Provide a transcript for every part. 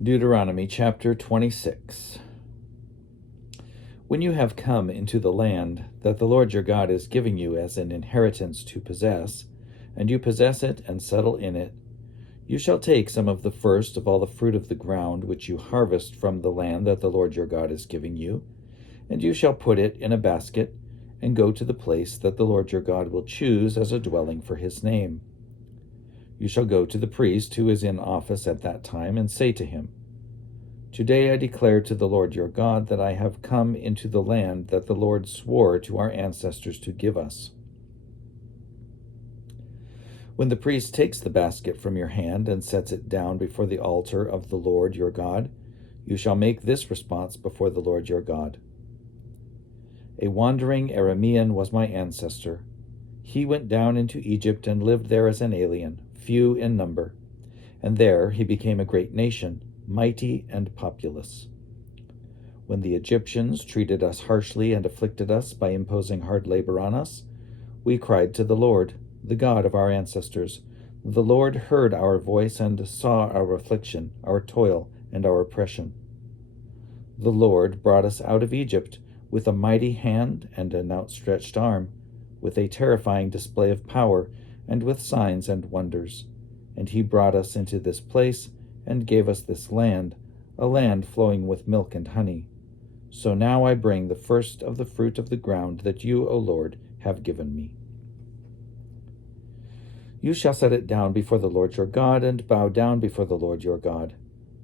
Deuteronomy chapter 26. When you have come into the land that the Lord your God is giving you as an inheritance to possess, and you possess it and settle in it, you shall take some of the first of all the fruit of the ground which you harvest from the land that the Lord your God is giving you, and you shall put it in a basket, and go to the place that the Lord your God will choose as a dwelling for his name. You shall go to the priest who is in office at that time, and say to him, Today I declare to the Lord your God that I have come into the land that the Lord swore to our ancestors to give us. When the priest takes the basket from your hand and sets it down before the altar of the Lord your God, you shall make this response before the Lord your God. A wandering Aramean was my ancestor. He went down into Egypt and lived there as an alien, few in number, and there he became a great nation, mighty and populous. When the Egyptians treated us harshly and afflicted us by imposing hard labor on us, we cried to the Lord, the God of our ancestors. The Lord heard our voice and saw our affliction, our toil, and our oppression. The Lord brought us out of Egypt with a mighty hand and an outstretched arm, with a terrifying display of power, and with signs and wonders. And he brought us into this place and gave us this land, a land flowing with milk and honey. So now I bring the first of the fruit of the ground that you, O Lord, have given me. You shall set it down before the Lord your God, and bow down before the Lord your God.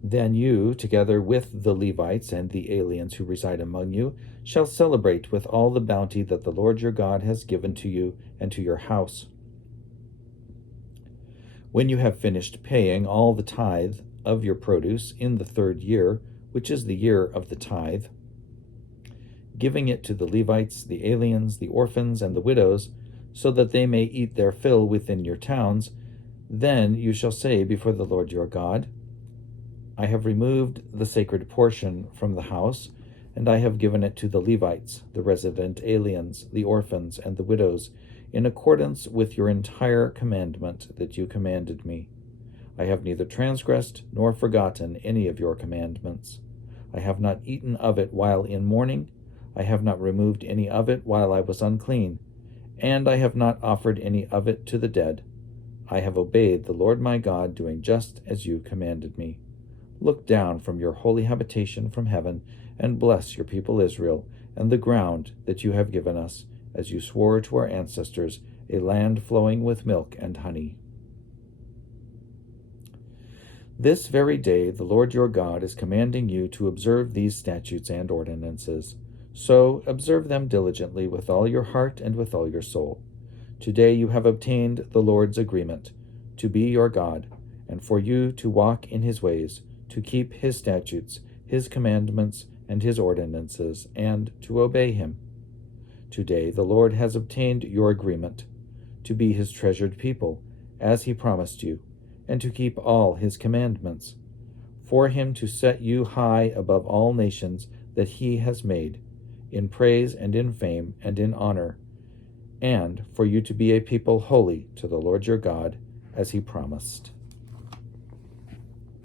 Then you, together with the Levites and the aliens who reside among you, shall celebrate with all the bounty that the Lord your God has given to you and to your house. When you have finished paying all the tithe of your produce in the 3rd year, which is the year of the tithe, giving it to the Levites, the aliens, the orphans, and the widows, so that they may eat their fill within your towns, then you shall say before the Lord your God, I have removed the sacred portion from the house, and I have given it to the Levites, the resident aliens, the orphans, and the widows, in accordance with your entire commandment that you commanded me. I have neither transgressed nor forgotten any of your commandments. I have not eaten of it while in mourning. I have not removed any of it while I was unclean, and I have not offered any of it to the dead. I have obeyed the Lord my God, doing just as you commanded me. Look down from your holy habitation from heaven, and bless your people Israel, and the ground that you have given us, as you swore to our ancestors, a land flowing with milk and honey. This very day the Lord your God is commanding you to observe these statutes and ordinances. So observe them diligently with all your heart and with all your soul. Today you have obtained the Lord's agreement, to be your God, and for you to walk in his ways, to keep his statutes, his commandments, and his ordinances, and to obey him. Today the Lord has obtained your agreement, to be his treasured people, as he promised you, and to keep all his commandments, for him to set you high above all nations that he has made, in praise and in fame and in honor, and for you to be a people holy to the Lord your God, as he promised.